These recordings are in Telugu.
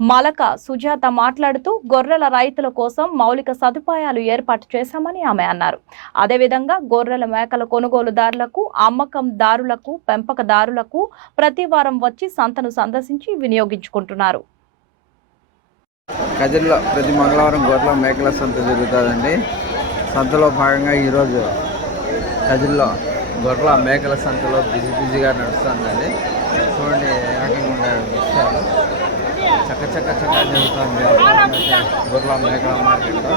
Malaka Sujatha మాట్లాడుతూ గొర్రెల రైతుల కోసం మౌలిక సదుపాయాలు ఏర్పాటు చేశామని ఆమె అన్నారు. అదేవిధంగా గొర్రెల మేకల కొనుగోలుదారులకు అమ్మకందారులకు పెంపకదారులకు ప్రతి వారం వచ్చి సంతను సందర్శించి వినియోగించుకుంటున్నారు. కదిరిలో ప్రతి మంగళవారం గొర్రెల మేకల సంత జరుగుతుందండి. సంతలో భాగంగా ఈరోజు కదిరిలో గొర్రెల మేకల సంతలో బిజీ బిజీగా నడుస్తుందండి. చూడండి ఏ రకంగా ఉన్నాయి విషయాలు చక్క చక్క చక్క జరుగుతుంది వ్యాపారం గొర్రెల మేకల మార్కెట్లో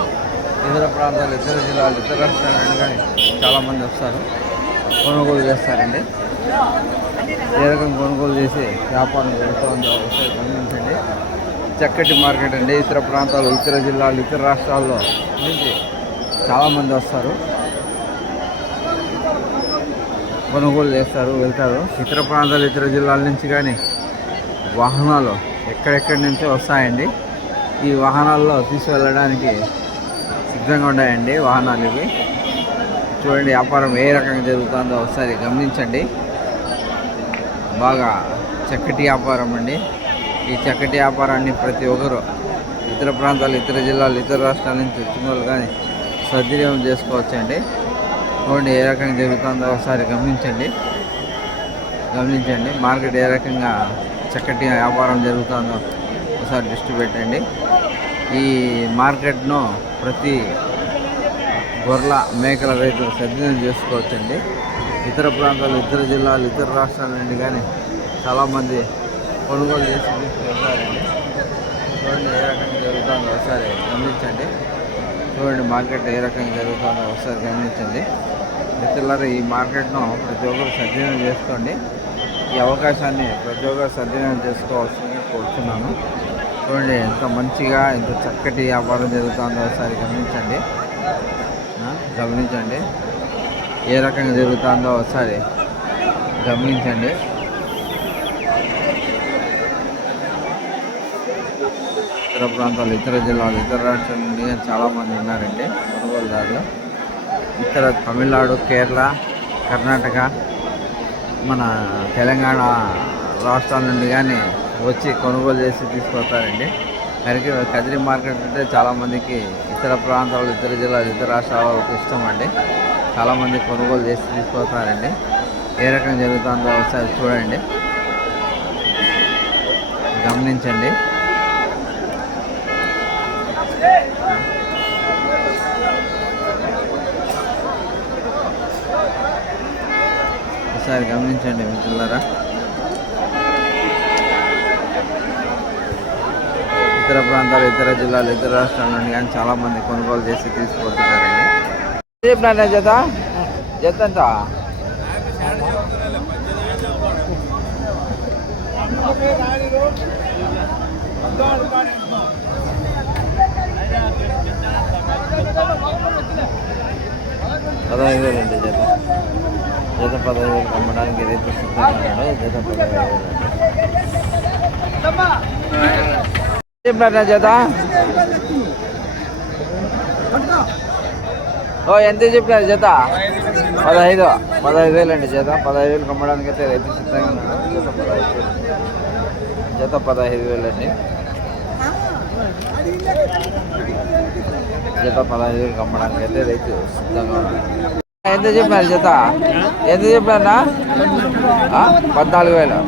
ఇతర ప్రాంతాలు ఇతర జిల్లాలు ఇతర రాష్ట్రాలు కానీ చాలామంది వస్తారు కొనుగోలు చేస్తారండి ఏ రకం కొనుగోలు చేసి వ్యాపారం జరుగుతుందో ఒకసారి గమనించండి చక్కటి మార్కెట్ అండి ఇతర ప్రాంతాలు ఇతర జిల్లాలు ఇతర రాష్ట్రాల్లో నుంచి చాలామంది వస్తారు. కొనుగోలు చేస్తారు వెళ్తారు. ఇతర ప్రాంతాలు ఇతర జిల్లాల నుంచి కానీ వాహనాలు ఎక్కడెక్కడి నుంచో వస్తాయండి. ఈ వాహనాల్లో తీసుకెళ్ళడానికి సిద్ధంగా ఉన్నాయండి వాహనాలు ఇవి చూడండి వ్యాపారం ఏ రకంగా జరుగుతుందో ఒకసారి గమనించండి. బాగా చక్కటి వ్యాపారం అండి. ఈ చక్కటి వ్యాపారాన్ని ప్రతి ఒక్కరు ఇతర ప్రాంతాలు ఇతర జిల్లాలు ఇతర రాష్ట్రాల నుంచి వచ్చిన వాళ్ళు కానీ సద్వినియోగం చేసుకోవచ్చండి. చూడండి ఏ రకంగా జరుగుతుందో ఒకసారి గమనించండి. గమనించండి మార్కెట్ ఏ రకంగా చక్కటి వ్యాపారం జరుగుతుందో ఒకసారి దృష్టి పెట్టండి. ఈ మార్కెట్ను ప్రతి గొర్రెల మేకల రైతులు సద్వినియోగం చేసుకోవచ్చండి. ఇతర ప్రాంతాలు ఇతర జిల్లాలు ఇతర రాష్ట్రాల నుండి కానీ చాలామంది కొనుగోలు చేసి తీసుకెళ్తారండి. చూడండి ఏ రకంగా జరుగుతుందో ఒకసారి గమనించండి. చూడండి మార్కెట్ ఏ రకంగా జరుగుతుందో ఒకసారి గమనించండి. మిత్రులారా ఈ మార్కెట్ను ప్రతి ఒక్కరు సద్వినియోగం చేసుకోండి. ఈ అవకాశాన్ని ప్రతి ఒక్కరు సద్వినియోగం చేసుకోవాల్సిందిగా కోరుతున్నాను చూడండి ఎంత మంచిగా ఎంత చక్కటి వ్యాపారం జరుగుతుందో ఒకసారి గమనించండి. గమనించండి. ఏ రకంగా జరుగుతుందో ఒకసారి గమనించండి. ఇతర ప్రాంతాలు ఇతర జిల్లాలు ఇతర రాష్ట్రాల నుండి చాలామంది ఉన్నారండి. కొనుగోలుదారులు ఇతర తమిళనాడు కేరళ కర్ణాటక మన తెలంగాణ రాష్ట్రాల నుండి కానీ వచ్చి కొనుగోలు చేసి తీసుకొస్తారండి. కరికి కదిరి మార్కెట్ అంటే చాలామందికి ఇతర ప్రాంతాలు ఇతర జిల్లాలు ఇతర రాష్ట్రాల వాళ్ళకి ఇష్టం అండి. చాలామంది కొనుగోలు చేసి తీసుకొస్తారండి. ఏ రకం జరుగుతుందో ఒకసారి చూడండి. గమనించండి. ఒకసారి గమనించండి మిత్రులారా. ఇతర ప్రాంతాలు ఇతర జిల్లాలు ఇతర రాష్ట్రాల నుండి కానీ చాలా మంది కొనుగోలు చేసి తీసుకుపోతున్నారండి. చెప్పినా జత? జత ఎంత? పదహైదు వేలు అండి జత. జత పదహైదు అమ్మడానికి రైతు సిద్ధంగా ఉన్నాడు జత. పదహైదు జత ఓ ఎంత చెప్పినారు జత? పదహైదు పదహైదు వేలు అండి జత. పదహైదు వేలు అమ్మడానికి అయితే రైతు సిద్ధంగా ఉన్నాడు జత పదహైదు వేలు జత పదహైదు వేలు అండి జత పదహైదు వేలు అమ్మడానికి అయితే రైతు సిద్ధంగా ఉన్నాడు. ఎంత చెప్పినారు జత? ఎంత చెప్పినా పద్నాలుగు వేలు.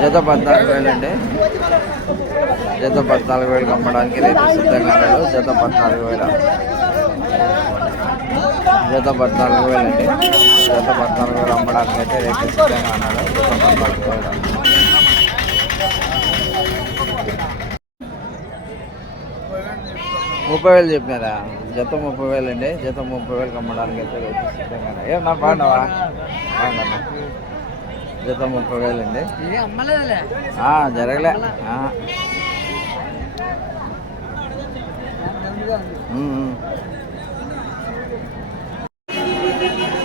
జత పద్నాలుగు వేలు అండి జత పద్నాలుగు వేలకు అమ్మడానికి రైతు సిద్ధంగా ఉన్నాడు జత పద్నాలుగు వేల. జత పద్నాలుగు వేలు అండి జత పద్నాలుగు వేలు అమ్మడానికి అయితే రైతు సిద్ధంగా ఉన్నాడు జత పద్నాలుగు వేలు. ముప్పై వేలు చెప్పినారా? జత ముప్పై వేలు అండి జత ముప్పై వేలకు అమ్మడానికి అయితే సిద్ధంగా ఉన్నాడు ఏం నా బాగున్నావా బాగున్నా జత ముప్పై వేలు అండి జరగలే.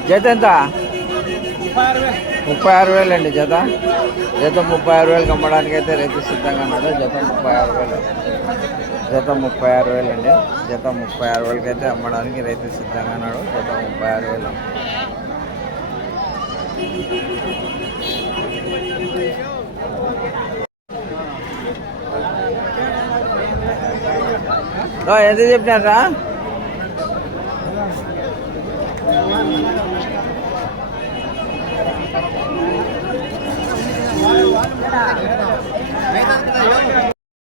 జత ఎంత? ముప్పై ఆరు వేలు అండి జత. జత ముప్పై ఆరు వేలకు అమ్మడానికి అయితే రైతు సిద్ధంగా ఉన్నాడు జత ముప్పై ఆరు వేలు. జత ముప్పై ఆరు వేలు అండి జత ముప్పై ఆరు వేలకి అయితే అమ్మడానికి రైతు సిద్ధంగా ఉన్నాడు. జత ముప్పై ఆరు వేలు. ఎంత చెప్పినారా